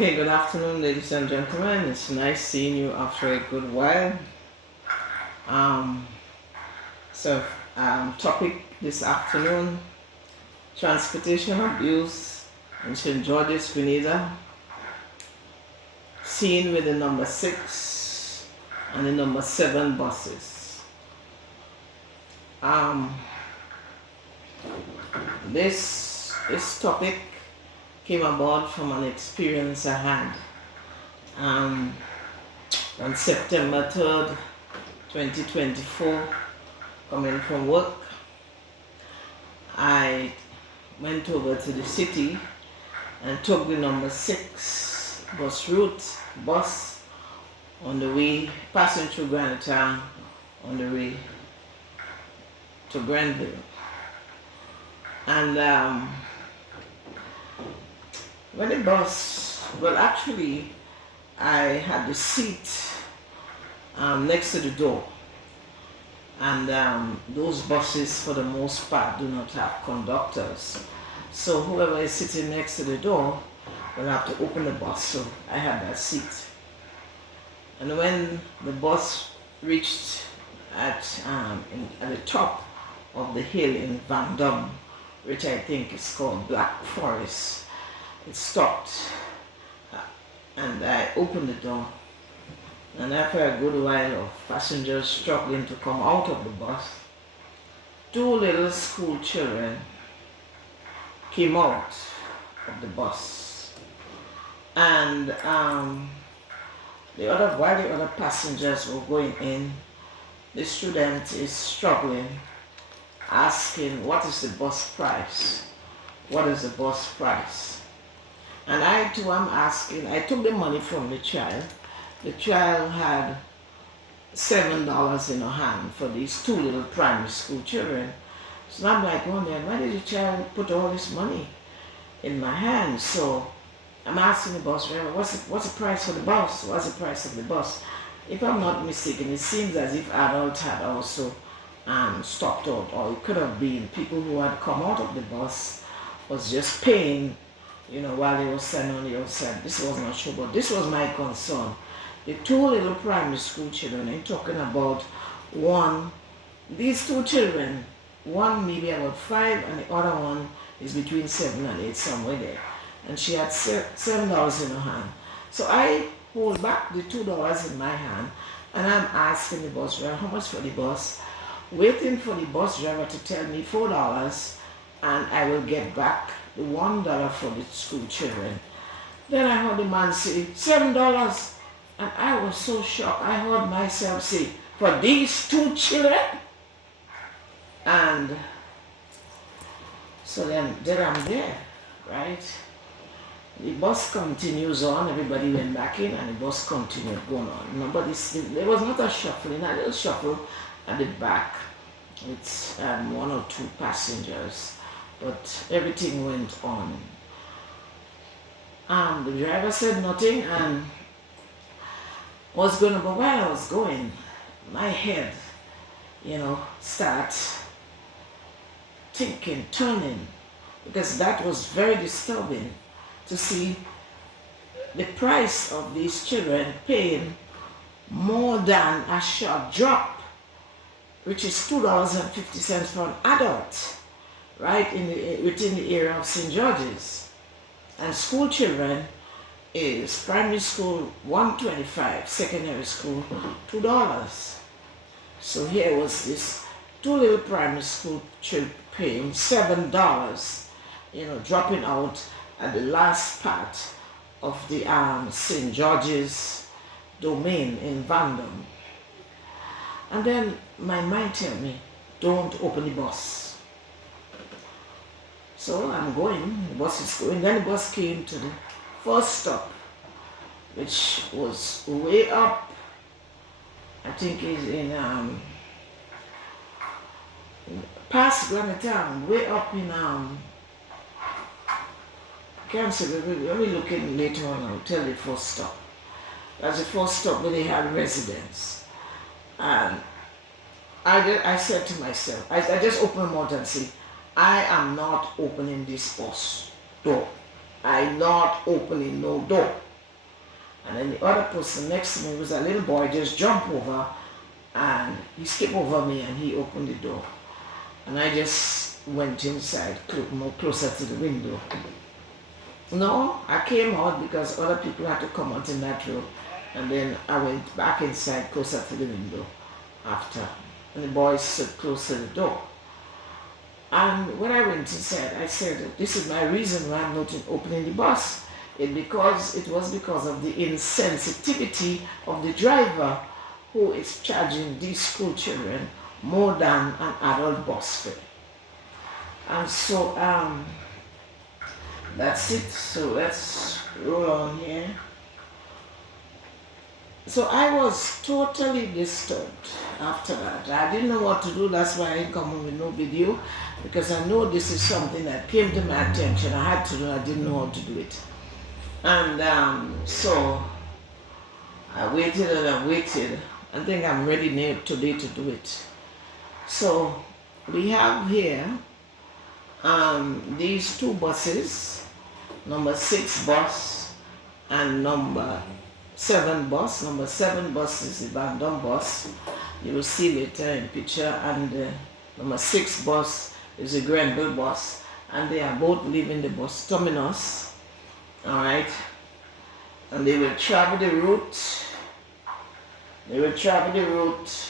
Okay, good afternoon, ladies and gentlemen. It's nice seeing you after a good while. Um, Topic this afternoon: transportation abuse in St. George's, Grenada, seen with the number 6 and the number 7 buses. Um, this topic came about from an experience I had on September 3rd, 2024. Coming from work, I went over to the city and took the number 6 bus on the way, passing through Grenada on the way to Grenville. And when the bus, actually I had the seat next to the door. And those buses, for the most part, do not have conductors. So whoever is sitting next to the door will have to open the bus. So I had that seat. And when the bus reached at the top of the hill in Vendomme, which I think is called Black Forest, it stopped. And I opened the door. And after a good while of passengers struggling to come out of the bus, 2 little school children came out of the bus. And while the other passengers were going in, the student is struggling, asking, what is the bus price? What is the bus price? And I too am asking. I took the money from the child. The child had $7 in her hand for these 2 little primary school children. So I'm like, oh man, why did the child put all this money in my hand? So I'm asking the bus driver, what's the price for the bus? What's the price of the bus? If I'm not mistaken, it seems as if adults had also stopped out, or it could have been people who had come out of the bus was just paying, while they were standing on the outside. This was not sure, but this was my concern. The 2 little primary school children, I'm talking about these 2 children, one maybe about 5 and the other one is between 7 and 8, somewhere there. And she had $7 in her hand. So I hold back the $2 in my hand and I'm asking the bus driver, how much for the bus? Waiting for the bus driver to tell me $4 and I will get back the $1 for the school children. Then I heard the man say, $7. And I was so shocked. I heard myself say, for these 2 children? And so then I'm there, right? The bus continues on. Everybody went back in and the bus continued going on. There was not a shuffling, a little shuffle at the back with 1 or 2 passengers. But everything went on. The driver said nothing and was going to go. While I was going, my head, start thinking, turning, because that was very disturbing to see the price of these children paying more than a short drop, which is $2.50 for an adult, right, within the area of St. George's. And school children is primary school $1.25, secondary school $2. So here was this 2 little primary school children paying $7, dropping out at the last part of the St. George's domain in Vendomme. And then my mind tell me, don't open the bus. So I'm going, the bus is going. Then the bus came to the first stop, which was way up, I think is in past Grenada, way up in can't say, we'll be looking later on. I'll tell you the first stop. That's the first stop where they had residents. And I said to myself, I just opened my mouth and said, I am not opening this bus door. I'm not opening no door. And then the other person next to me was a little boy, just jumped over and he skipped over me and he opened the door. And I just went inside, more closer to the window. No, I came out because other people had to come out in that room. And then I went back inside closer to the window after. And the boy stood close to the door. And when I went inside, I said, this is my reason why I'm not opening the bus. It was because of the insensitivity of the driver who is charging these school children more than an adult bus fare. And so that's it. So let's roll on here. So I was totally disturbed after that. I didn't know what to do. That's why I didn't come on with no video, because I know this is something that came to my attention. I had to do. I didn't know how to do it. And so I waited and I waited. I think I'm ready today to do it. So we have here these two buses, number 6 bus and number 7 bus. Number 7 bus is the Vendomme bus. You will see later in picture. And number 6 bus is the Grenada bus. And they are both leaving the bus terminus. Alright. And they will travel the route. They will travel the route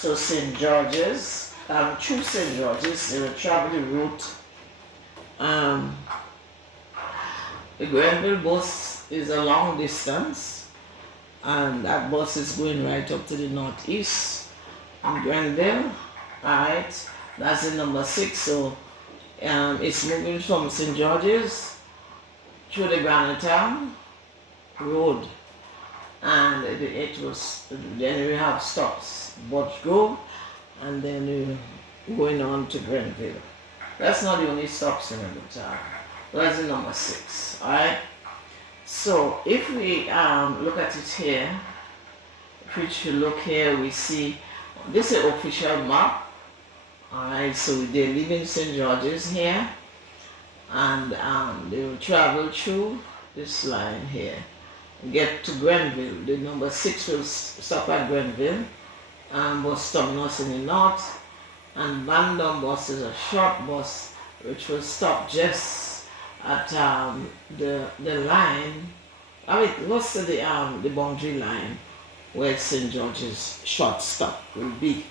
to St. George's. Through St. George's, they will travel the route. The Grenada bus is a long distance, and that bus is going right up to the northeast in Grenada. Alright, that's the number 6. So it's moving from St. George's through the Grenada road, and then we have stops, Butch Grove, and then going on to Grenville. That's not the only stops in the town. That's the number 6. Alright. So if we look at it here, if you look here, we see this is an official map. Alright, so they're leaving St. George's here, and they will travel through this line here and get to Grenville. The number 6 will stop at Grenville, bus terminus in the north, and Vendomme bus is a short bus which will stop just at the line. I mean, what's the boundary line where St. George's short stop will be.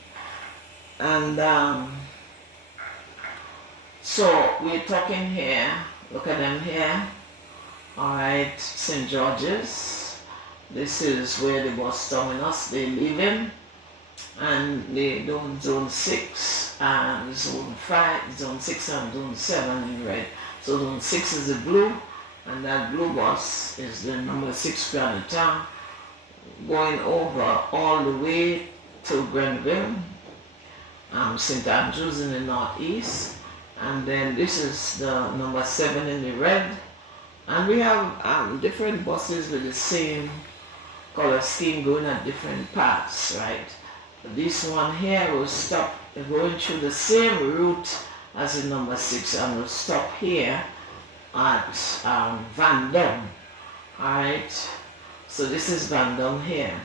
And so we're talking here, look at them here. Alright, St. George's. This is where the bus terminus, they live in. And they do zone 6 and zone 5, zone 6 and zone 7 in red. So zone 6 is the blue, and that blue bus is the number 6 Grenada, going over all the way to Grenville, St. Andrews in the northeast. And then this is the number 7 in the red. And we have different buses with the same color scheme going at different paths, right? This one here will stop going through the same route as the number 6 and will stop here at Vendomme. Alright, so this is Vendomme here.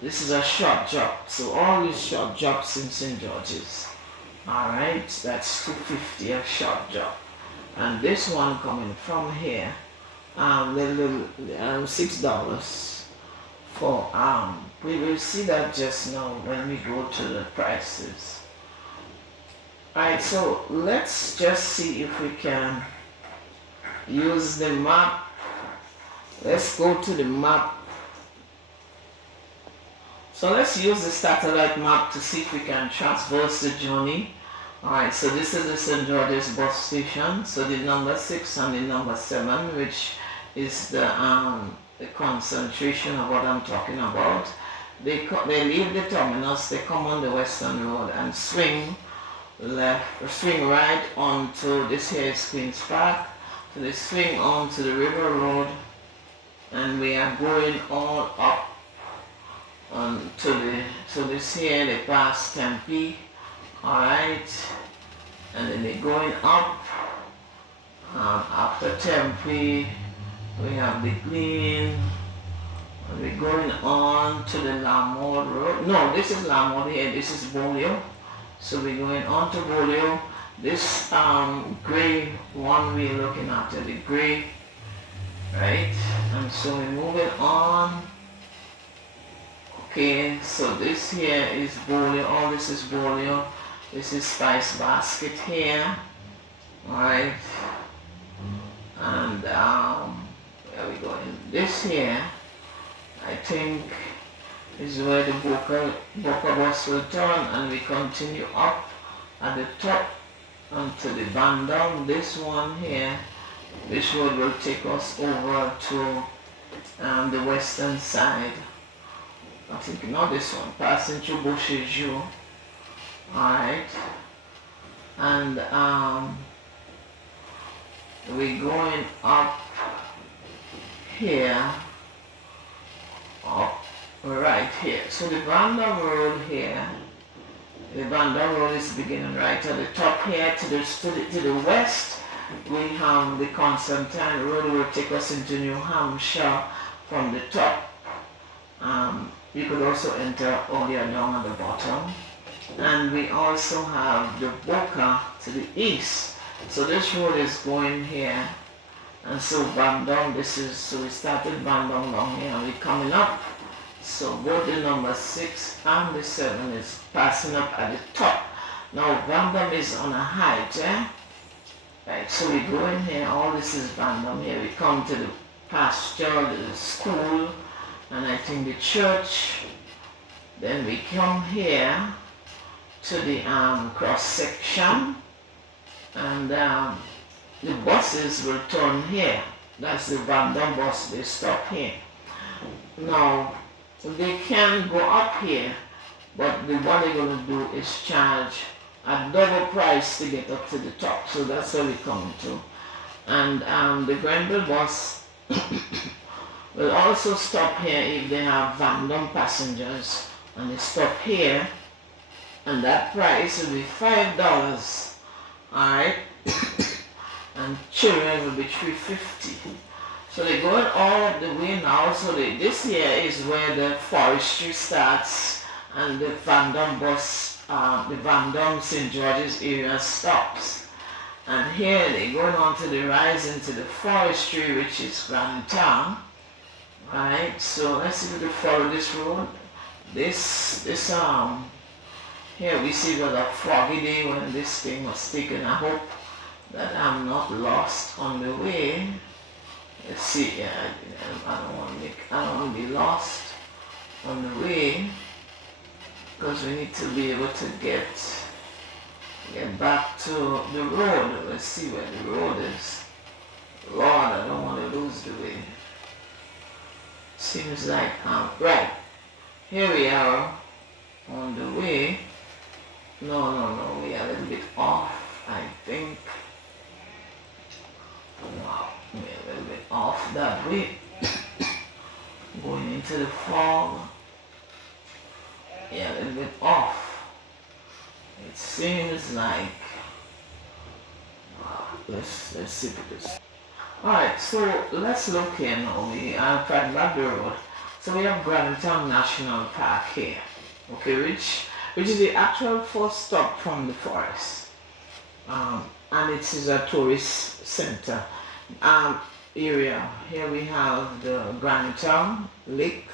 This is a short drop. So all these short drops in St. George's. Alright, that's $2.50 a short drop. And this one coming from here, $6 for we will see that just now when we go to the prices. Alright, so let's just see if we can use the map. Let's go to the map. So let's use the satellite map to see if we can traverse the journey. Alright, so this is the St. George's bus station. So the number 6 and the number 7, which is the concentration of what I'm talking about. They leave the terminus, they come on the Western Road and swing left, or swing right onto this here is Queen's Park. So they swing on to the River Road, and we are going all up to this here, they pass Tempe, alright, and then they're going up after Tempe, We have the green. And we're going on to the Lamore Road. No, this is Lamore here. This is Bolio. So we're going on to Bolio. This gray one we're looking at, the gray, right? And so we're moving on. Okay, so this here is Bolio. All this is Bolio. This is Spice Basket here. Alright. And where we going? This here, I think, is where the Boca bus will turn, and we continue up at the top onto the Vendomme. This one here, this road will take us over to the western side. I think not this one, passing through Beauchejou. Alright. And we're going up here, up right here. So the Vendomme Road here, the Vendomme Road is beginning right at the top here. To the west, we have the Constantine Road will take us into New Hampshire from the top. You could also enter earlier down at the bottom. And we also have the Boca to the east. So this road is going here. And so Vendomme, so we started Vendomme down here and we're coming up. So both the number 6 and the 7 is passing up at the top. Now Vendomme is on a height, eh? Right, so we go in here, all this is Vendomme here. We come to the pasture, the school, and I think the church. Then we come here to the cross section, and the buses will turn here. That's the Vendomme bus, they stop here. Now, they can go up here, but what they're going to do is charge a double price to get up to the top. So that's where we come to. And the Grenada bus will also stop here if they have Vendomme passengers. And they stop here, and that price will be $5. Alright? And children will be $3.50. So they're going all of the way now. So this here is where the forestry starts and the Vendomme bus, the Vendomme St. George's area stops. And here they're going on to the rise into the forestry, which is Grenada. Right? So let's see if we can follow this road. Here we see it was a foggy day when this thing was taken. I hope that I'm not lost on the way. Let's see, yeah, I don't want to be lost on the way, because we need to be able to get back to the road. Let's see where the road is. Lord, I don't want to lose the way. Seems like, right, here we are on the way. No, we are a little bit off, I think. Wow, we're a little bit off that way. Going into the fog. Yeah, a little bit off. It seems like, wow, let's see if it is. Alright, so let's look here now. We are trying back the road. So we have Grenada National Park here. Okay, which is the actual first stop from the forest. And it is a tourist center area. Here we have the Grenada Lake.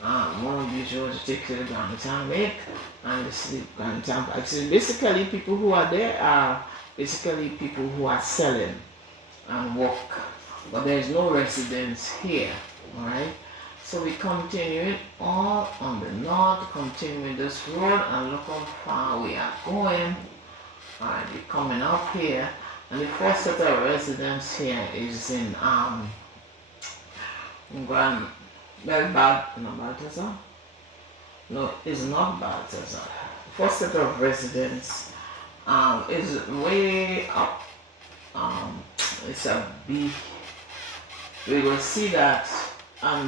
One of these roads take to the Grenada Lake, and this is the Grenada Park. So basically, people who are there are basically people who are selling and walk, but there is no residence here. All right. So we continue it all on the north, continuing this road, and look how far we are going. Alright, we're coming up here, and the first set of residence here is in Balthazar? No, it's not Balthazar. First set of residence is way up. It's a B. We will see that.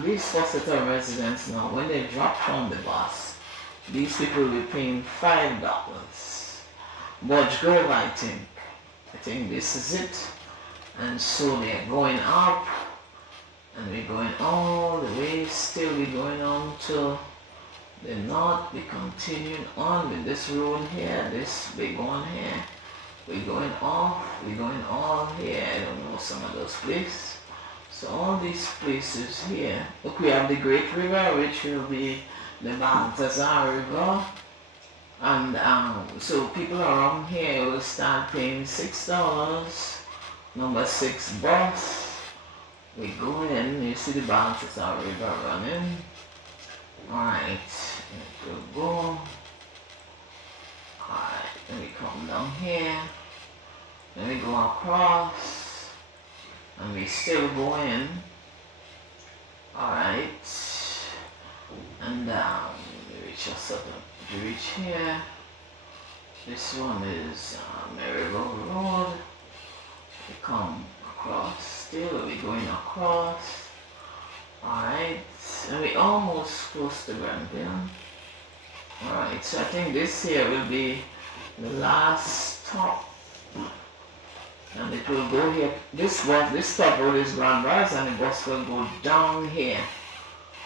These first set of residents now, when they drop from the bus, these people will be paying $5. Budge Grove, I think this is it. And so they're going up, we're going all the way, still we're going on to the north. We're continuing on with this road here, this big one here. We're going off, we're going all here. I don't know some of those places. So all these places here. Look, we have the Great River, which will be the Balthazar River. And so people around here will start paying $6. Number 6 bus. We go in, you see the Balthazar River running. Alright, it will go. Alright, then we come down here. Then we go across. And we still go in. Alright. And we reach a certain, we reach here. This one is Maryville Road. We come across, still we're going across. Alright, and we almost close to Grenville. Alright, so I think this here will be the last stop. And it will go here. This stop road is Grand Rise, and the bus will go down here.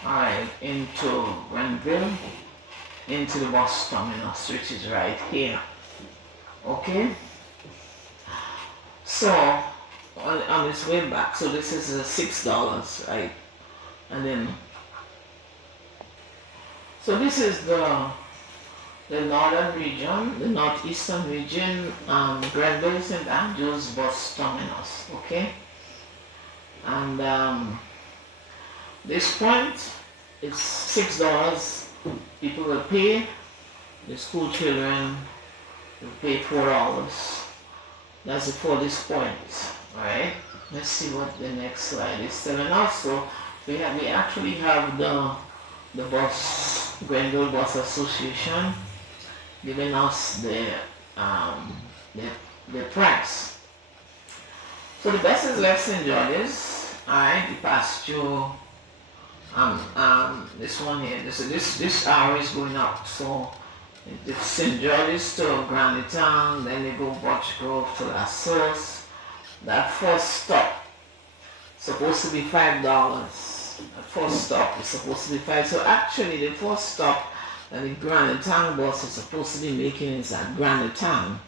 Alright, into Grenville, into the bus terminus, which is right here. Okay? So, on its way back, so this is $6, right? And then, so this is the northern region, the northeastern region, Grenville St. Andrews bus terminus, okay? And this point is $6. People will pay. The school children will pay $4. That's it for this point. Alright, let's see what the next slide is telling us. So we actually have the Grenville Bus Association giving us the price. So the bus is left St. George's. Alright, we pass through this one here. This hour is going up. So it's St. George's to Granite Town, then they go Birch Grove to La Source. That first stop is supposed to be $5. That first stop is supposed to be $5. So actually the first stop that the Granite Town bus is supposed to be making is at Granite Town,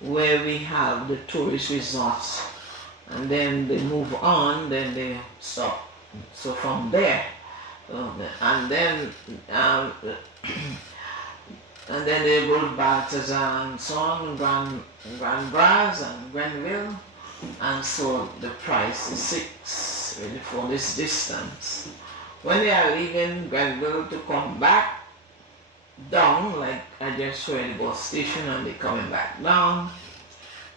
where we have the tourist resorts. And then they move on, then they stop. So from there, and then they go to Balthazar and so on, Grand Bras and Grenville. And so the price is $6 really for this distance. When they are leaving Grenville to come back down, like I just showed the bus station, and they're coming back down,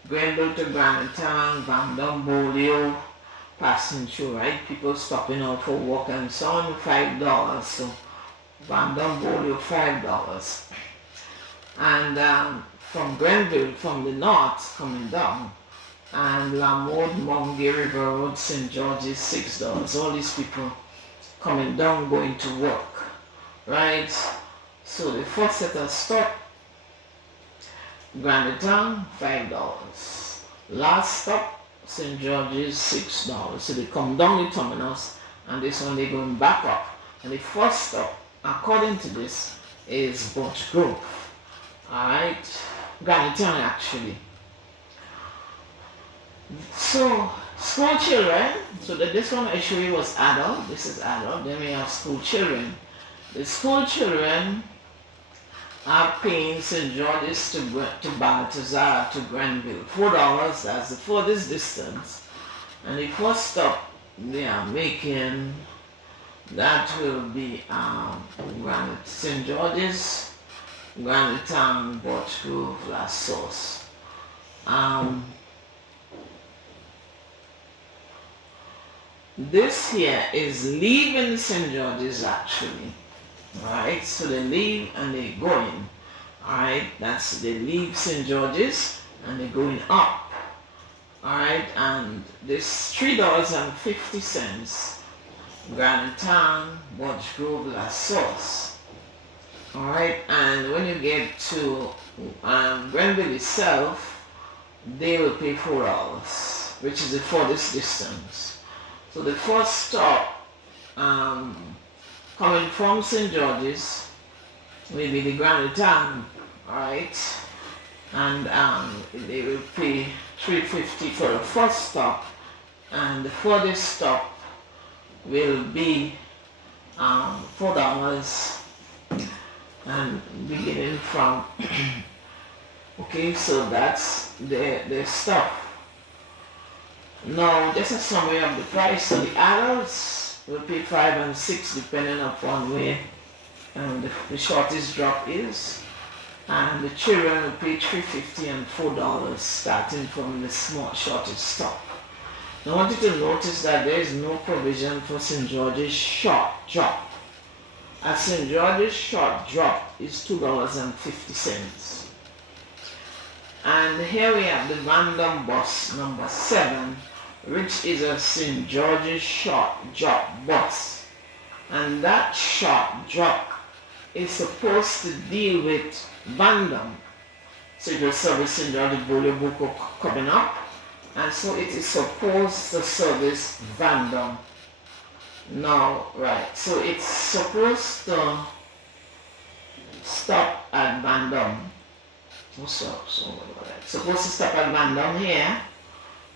Grenville to Granite Town, Vendomme, Bolio, passing through, right? People stopping out for walk and so on, $5. So Vendomme, Bolio, $5. And from Grenville, from the north, coming down, and Lamode, Monge, River Road, St. George's, $6. All these people coming down, going to work, right? So the first set of stop, Granite Town, $5. Last stop, St. George's, $6. So they come down the terminus, and this one they're going back up. And the first stop, according to this, is Birch Grove. Alright, Granite Town actually. So, school children, so this one I show you was adult, this is adult, then we have school children. The school children are paying St. George's to Balthazar to Grenville, $4, that's the furthest distance. And the first stop they are making, that will be St. George's, Granite Town, Birch Grove, La Source. This here is leaving St. George's actually. Alright, so they leave and they go in. Alright, that's they leave St. George's and they're going up. Alright, and this $3.50, Granite Town, Birch Grove, La Source. Alright, and when you get to Grenville itself, they will pay $4, which is the furthest distance. So the first stop coming from St. George's, maybe the Grenada, alright, and they will pay $3.50 for the first stop, and the furthest stop will be $4, and beginning from okay, so that's the stop. Now just a summary of the price. So the adults will pay 5 and 6 depending upon where the shortest drop is, and the children will pay $3.50 and $4 starting from the small shortest stop. I want you to notice that there is no provision for St. George's short drop. At St. George's short drop is $2.50. And here we have the Vendomme bus number 7, which is a St. George's short drop bus. And that short drop is supposed to deal with Vendomme. So it will service St. George's Boko coming up. And so it is supposed to service Vendomme. Now, right, so it's supposed to stop at Vendomme. Supposed to stop at Vendomme here,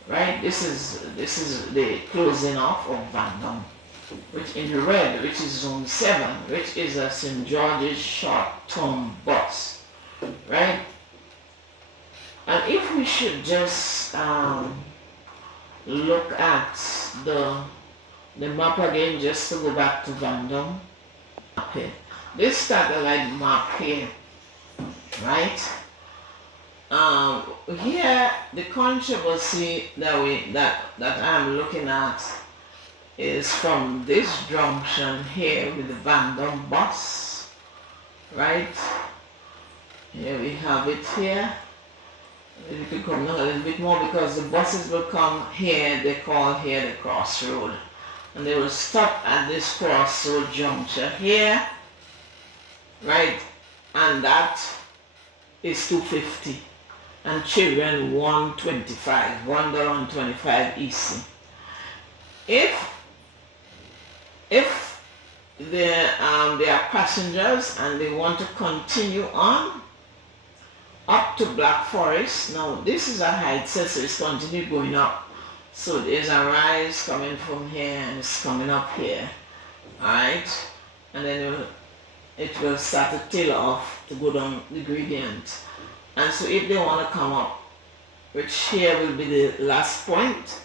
right? This is the closing off of Vendomme, which in the red, which is zone 7, which is a St. George's short-term bus, right? And if we should just look at the map again, just to go back to Vendomme. Okay. This satellite map here, right? Here the controversy that I'm looking at is from this junction here with the Vendomme bus, right? Here we have it here. You could come down a little bit more because the buses will come here, they call here the crossroad. And they will stop at this crossroad juncture here, right? And that is $2.50. And children $1.25, $1.25 EC. If they are passengers and they want to continue on up to Black Forest, now this is a height, so it's continue going up. So there's a rise coming from here and it's coming up here, alright? And then it will start to tail off to go down the gradient. And so if they want to come up, which here will be the last point,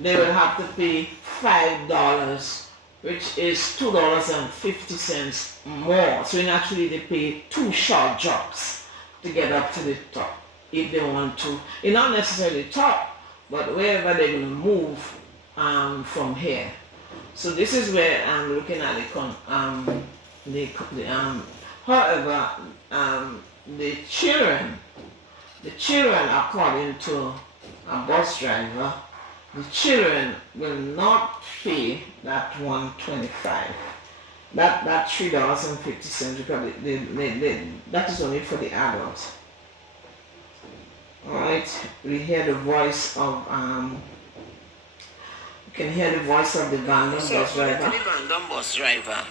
they will have to pay $5, which is $2.50 more. So actually they pay 2 short drops to get up to the top if they want to. It's not necessarily top, but wherever they're going to move from here. So this is where I'm looking at however, the children, according to a bus driver, the children will not pay that $1.25. That $3.50 because that is only for the adults. Alright, we hear the voice of you can hear the voice of the Vendomme bus driver. The Vendomme bus driver.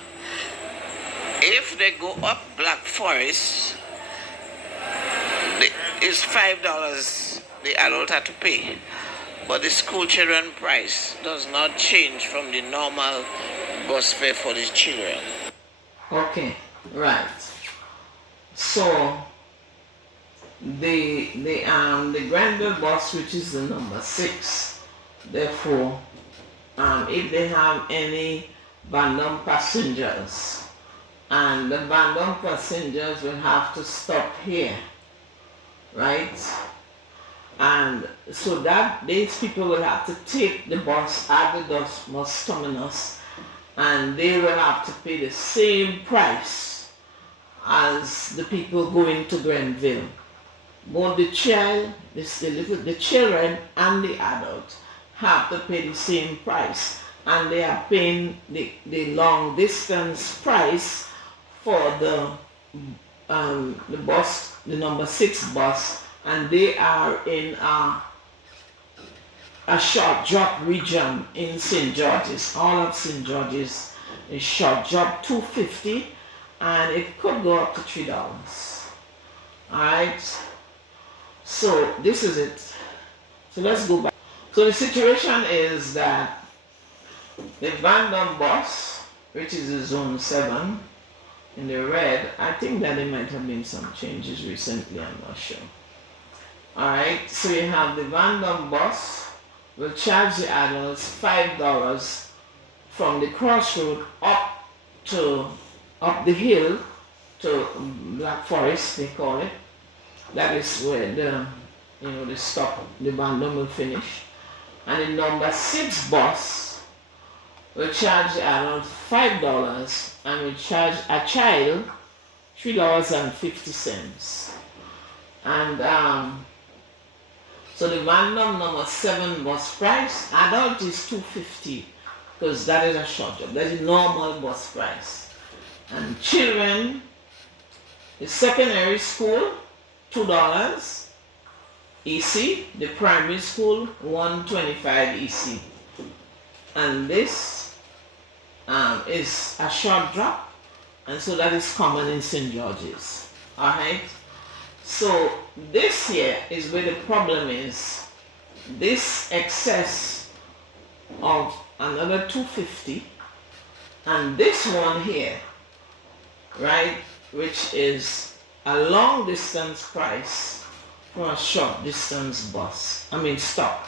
If they go up Black Forest, it's $5 the adult have to pay. But the school children price does not change from the normal bus fare for the children. Okay, right. So the Grenada bus, which is the number 6, therefore if they have any Vendomme passengers, and the Vendomme passengers will have to stop here, right? And so that these people will have to take the bus at the bus terminus, and they will have to pay the same price as the people going to Grenville. Both the children and the adult have to pay the same price, and they are paying the long distance price for the bus, the number 6 bus, and they are in a short drop region in St. George's. All of St. George's is short drop, $2.50, and it could go up to $3. Alright, so this is it. So let's go back. So the situation is that the Vendomme bus, which is the zone 7 in the red, I think that there might have been some changes recently, I'm not sure. Alright, so you have the Vendomme bus will charge the adults $5 from the crossroad up the hill to Black Forest, they call it. That is where the stop, the Vendomme will finish. And the number 6 bus will charge the adult $5 and will charge a child $3.50. And so the Vendomme number 7 bus price, adult is $2.50 because that is a short job. That is normal bus price. And children, the secondary school, $2 EC, the primary school, $1.25 EC. And this is a short drop, and so that is common in St. George's. Alright? So this here is where the problem is. This excess of another $2.50 and this one here, right, which is a long distance price for a short distance bus, stop.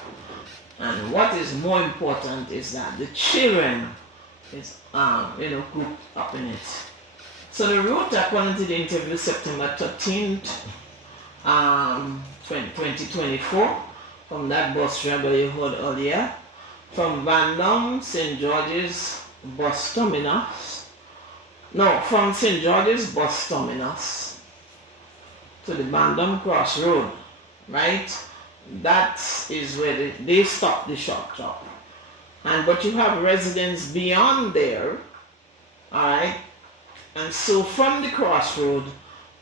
And what is more important is that the children is grouped up in it. So the route, according to the interview September 13th, 2024, from that bus driver you heard earlier, from Vendomme, St. George's bus terminus, from St. George's bus terminus to the Vendomme crossroad, right? That is where they stop the short drop. But you have residents beyond there, alright? And so from the crossroad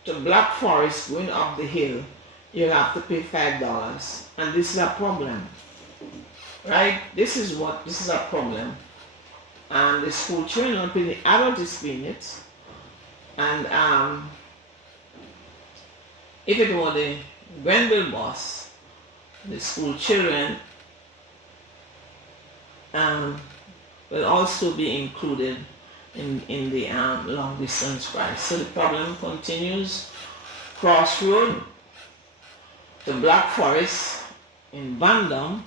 to Black Forest going up the hill, you have to pay $5. And this is a problem, right? This is a problem. And the school children don't pay, the adult is paying it. And if it were the Grenada bus, the school children will also be included in the long distance price. So the problem continues. Crossroad to Black Forest in Vendomme,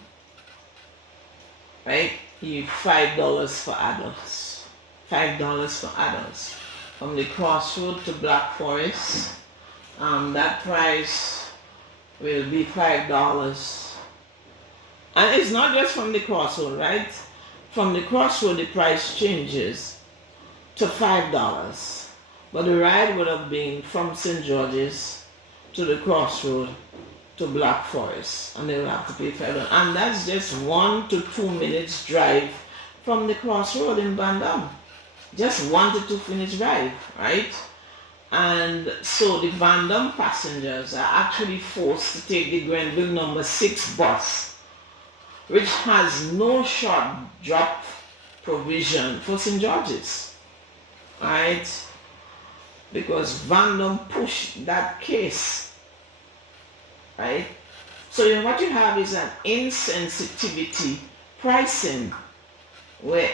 right? You $5 for adults. $5 for adults. From the crossroad to Black Forest, that price will be $5. And it's not just from the crossroad, right? From the crossroad the price changes to $5. But the ride would have been from St. George's to the crossroad to Black Forest, and they will have to pay $5. And that's just 1 to 2 minutes drive from the crossroad in Vendomme. Just 1 to 2 minutes drive, right? And so the Vendomme passengers are actually forced to take the Grenville number 6 bus, which has no short drop provision for St. George's, right? Because Vendomme pushed that case, right? So what you have is an insensitivity pricing where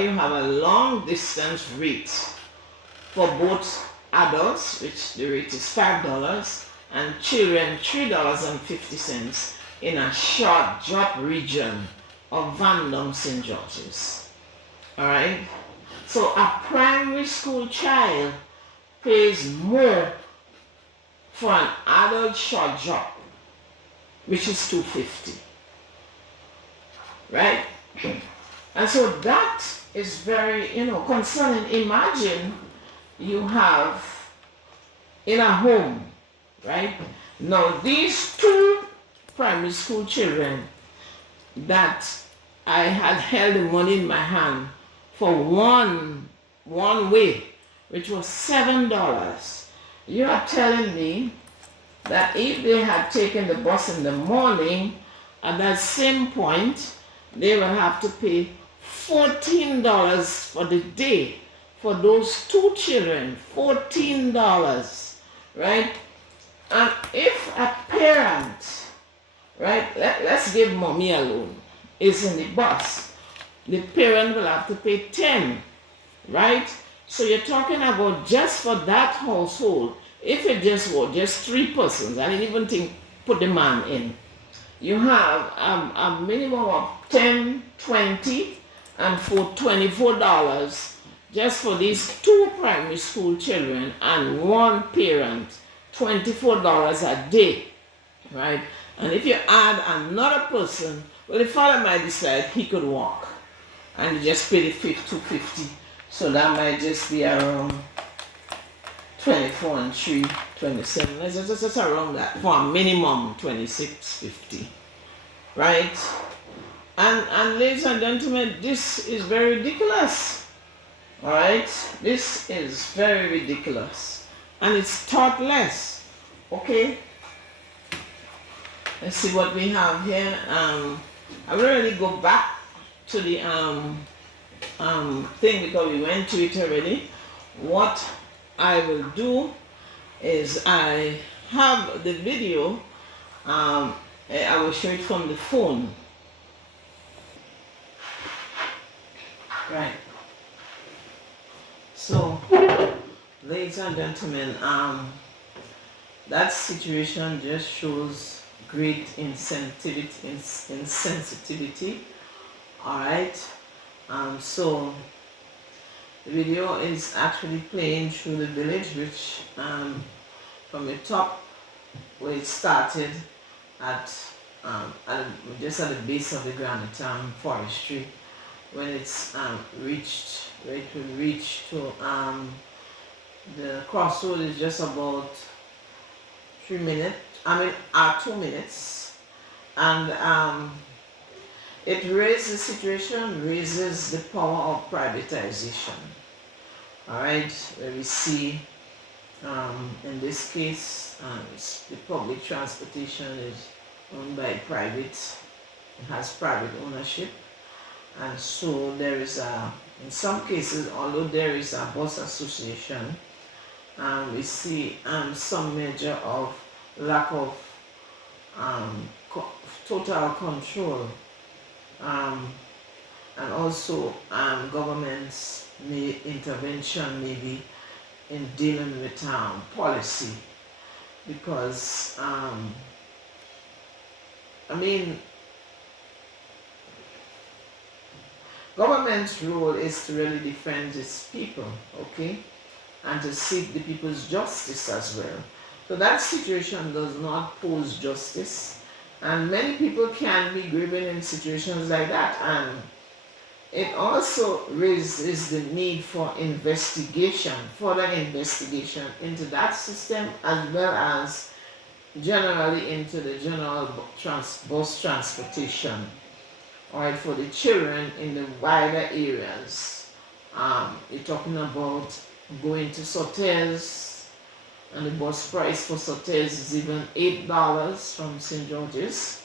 you have a long distance rate for both adults, which the rate is $5, and children $3.50 in a short drop region of Vendomme, St. George's. Alright? So a primary school child pays more for an adult short drop, which is $2.50. Right? And so that is very, concerning. Imagine you have in a home, right? Now these 2 primary school children that I had held the money in my hand for one way, which was $7. You are telling me that if they had taken the bus in the morning at that same point, they will have to pay $14 for the day for those two children. $14, right? And if a parent, right, let's give mommy alone, is in the bus, the parent will have to pay 10, right? So you're talking about just for that household, if it just were just 3 persons, I didn't even think put the man in, you have a minimum of 10, 20, and for $24 just for these 2 primary school children and 1 parent, $24 a day, right? And if you add another person, well, the father might decide he could walk and you just pay the $250. So that might just be around 24 and 3, 27. Let's just around that for a minimum $26.50, right? And ladies and gentlemen, this is very ridiculous. All right, this is very ridiculous, and it's thoughtless. Okay, let's see what we have here. I will really go back to the thing because we went to it already. What I will do is I have the video. I will show it from the phone. Right. So, ladies and gentlemen, that situation just shows great insensitivity. All right. So the video is actually playing through the village, which from the top where it started just at the base of the Grenada forestry. When it's reached, where it will reach to the crossroad is just about 2 minutes, and it raises the power of privatization. All right, where we see in this case the public transportation is owned by private, it has private ownership. And so there is in some cases, although there is a bus association, we see some measure of lack of total control, and also government's intervention maybe in dealing with policy, because government's role is to really defend its people, okay, and to seek the people's justice as well. So that situation does not pose justice, and many people can be grieving in situations like that, and it also raises the need for further investigation into that system, as well as generally into the general bus transportation. All right, for the children in the wider areas. You're talking about going to Sotels, and the bus price for Sotels is even $8 from St. George's.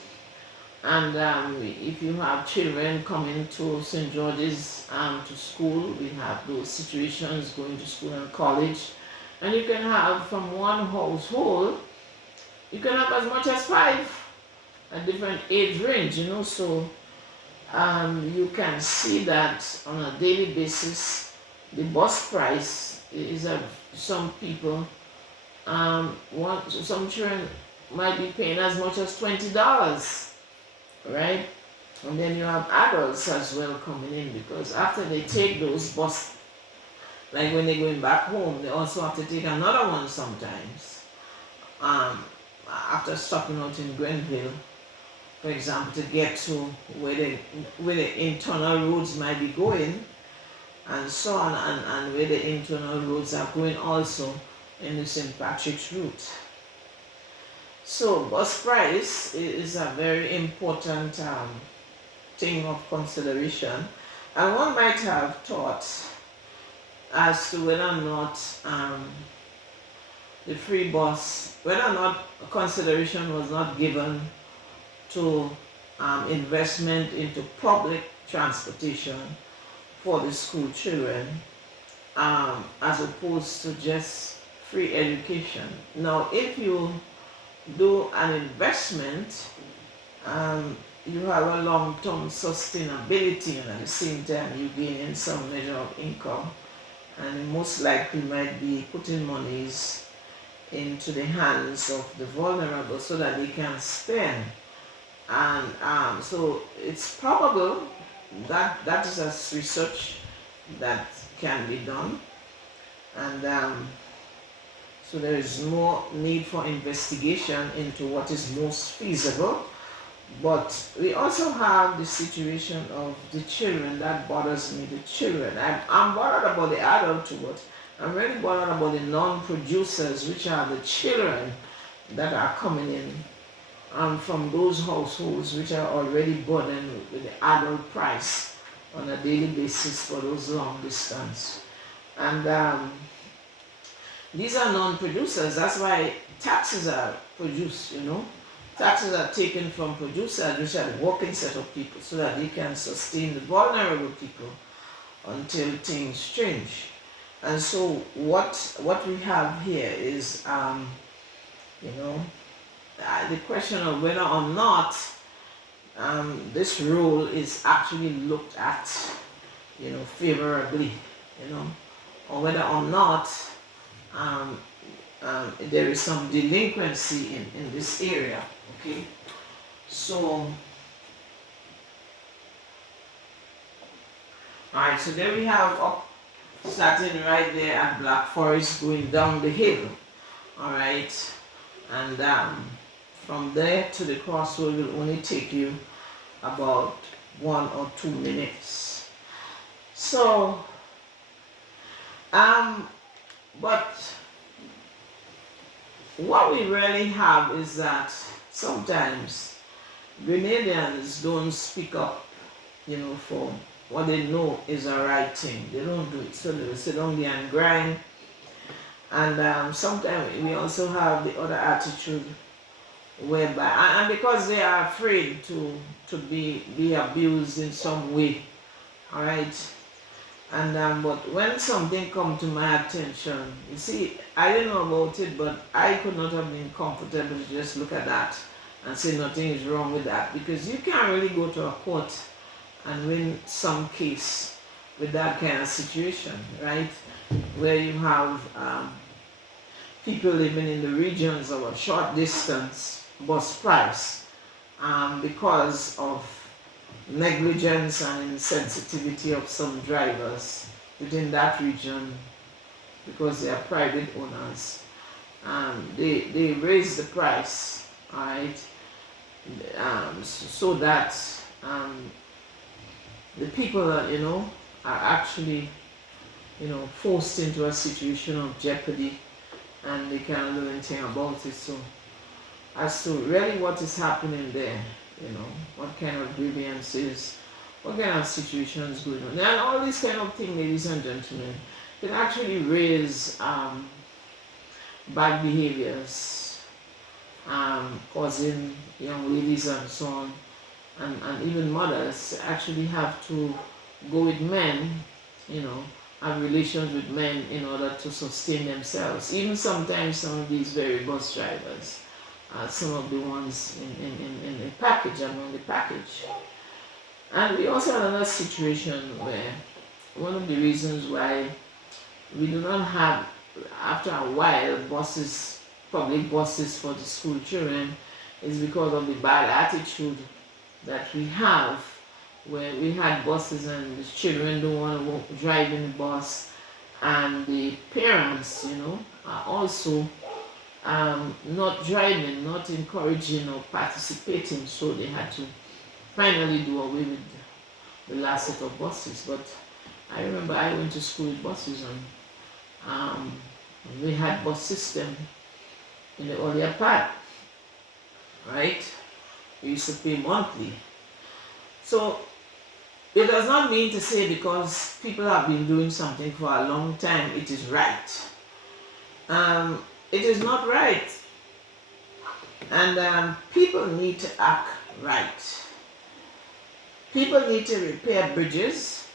And if you have children coming to St. George's to school, we have those situations going to school and college. And you can have from one household, you can have as much as 5 at different age range, so you can see that on a daily basis, the bus price is some people, some children might be paying as much as $20, right? And then you have adults as well coming in, because after they take those bus, like when they're going back home, they also have to take another one sometimes. After stopping out in Grenville, for example, to get to where the internal roads might be going, and so on, and where the internal roads are going also in the St. Patrick's route. So bus price is a very important thing of consideration, and one might have thought as to whether or not the free bus, whether or not consideration was not given to investment into public transportation for the school children, as opposed to just free education. Now, if you do an investment, you have a long-term sustainability, and at the same time you gain in some measure of income, and most likely might be putting monies into the hands of the vulnerable so that they can spend. And so it's probable that that is a research that can be done, and so there is more need for investigation into what is most feasible. But we also have the situation of the children that bothers me. The children, I'm bothered about the adult too, but I'm really bothered about the non-producers, which are the children that are coming in from those households which are already burdened with the adult price on a daily basis for those long distance. And these are non-producers. That's why taxes are produced, you know. Taxes are taken from producers, which are the working set of people, so that they can sustain the vulnerable people until things change. And so what we have here is, you know, the question of whether or not this rule is actually looked at, you know, favorably, you know, or whether or not there is some delinquency in this area. Okay, so alright, so there we have up starting right there at Black Forest, going down the hill. Alright, and from there to the crossroad will only take you about 1 or 2 minutes. So but what we really have is that sometimes Grenadians don't speak up, you know, for what they know is a right thing. They don't do it. So they will sit down there and grind. And sometimes we also have the other attitude whereby, and because they are afraid to be abused in some way, all right? And but when something comes to my attention, you see, I didn't know about it, but I could not have been comfortable to just look at that and say nothing is wrong with that, because you can't really go to a court and win some case with that kind of situation, right? Where you have people living in the regions of a short distance bus price because of negligence and insensitivity of some drivers within that region, because they are private owners. They raise the price, right? So that the people that, you know, are actually, you know, forced into a situation of jeopardy, and they can't do anything about it. So as to really what is happening there, you know, what kind of grievances, what kind of situations going on, and all these kind of things, ladies and gentlemen, can actually raise bad behaviors, causing young ladies and so on, and even mothers actually have to go with men, you know, have relations with men in order to sustain themselves. Even sometimes some of these very bus drivers, some of the ones in the package, among the package. And we also have another situation where one of the reasons why we do not have, after a while, buses, public buses for the school children, is because of the bad attitude that we have, where we had buses and the children don't want to drive in the bus, and the parents, you know, are also not driving, not encouraging or participating, so they had to finally do away with the last set of buses. But I remember I went to school with buses, and we had bus system in the earlier part, right? We used to pay monthly. So it does not mean to say because people have been doing something for a long time, it is right. It is not right. And people need to act right. People need to repair bridges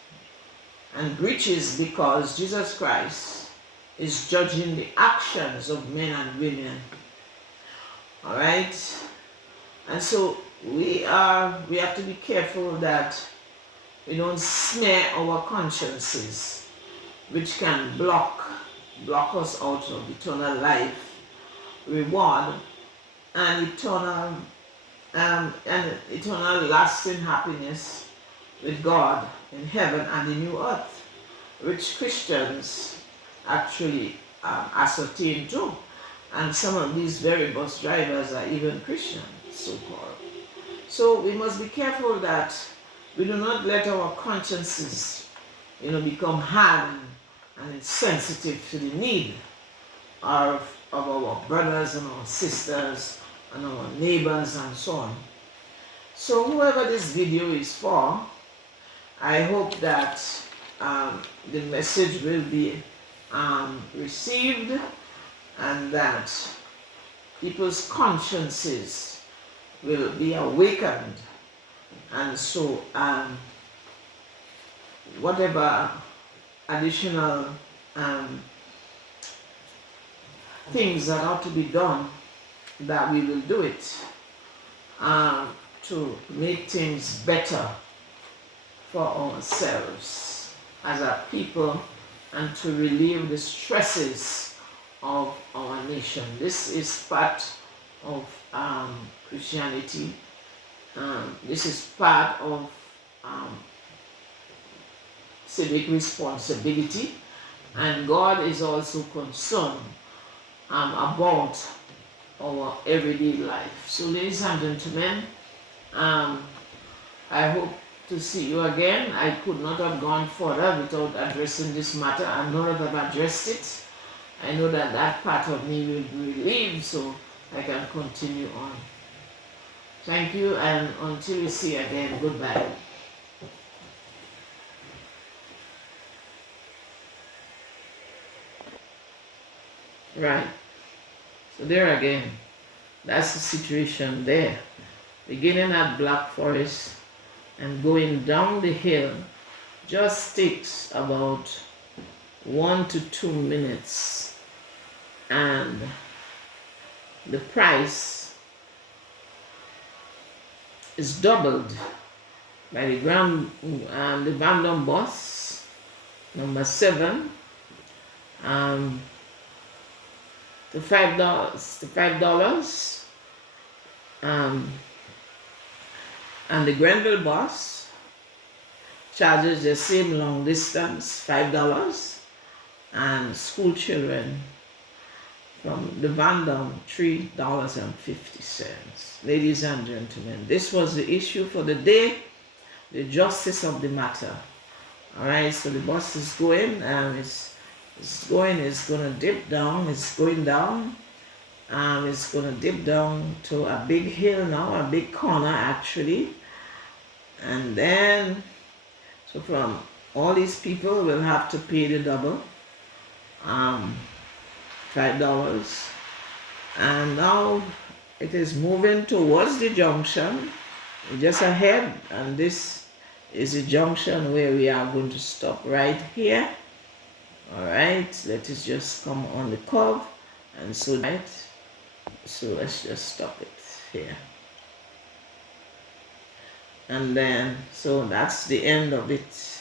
and breaches because Jesus Christ is judging the actions of men and women. All right? And so we have to be careful that we don't smear our consciences, which can block us out of eternal life, reward, and eternal lasting happiness with God in heaven and the new earth, which Christians actually ascertain too. And some of these very bus drivers are even Christians, so-called. So we must be careful that we do not let our consciences, become hard and insensitive to the need of our brothers and our sisters and our neighbors and so on. So whoever this video is for, I hope that the message will be received and that people's consciences will be awakened. And so whatever additional things that ought to be done, that we will do it to make things better for ourselves as a people and to relieve the stresses of our nation. This is part of Christianity. This is part of civic responsibility, and God is also concerned about our everyday life. So ladies and gentlemen, I hope to see you again. I could not have gone further without addressing this matter. I know that I've addressed it. I know that that part of me will be relieved, so I can continue on. Thank you, and until we see again, goodbye. Right. So there again, that's the situation there. Beginning at Black Forest and going down the hill just takes about 1 to 2 minutes, and the price is doubled by the Vendomme bus number 7 to $5 and the Grenada bus charges the same long distance, $5, and school children from the Vendomme, $3.50. Ladies and gentlemen, this was the issue for the day, the justice of the matter. All right, so the bus is going, it's going to dip down, it's going down, it's going to dip down to a big hill now, a big corner actually, and then, so from all these people will have to pay the double, $5, and now it is moving towards the junction, just ahead, and this is the junction where we are going to stop right here. All right, let us just come on the curve, and so let's just stop it here, and then so that's the end of it.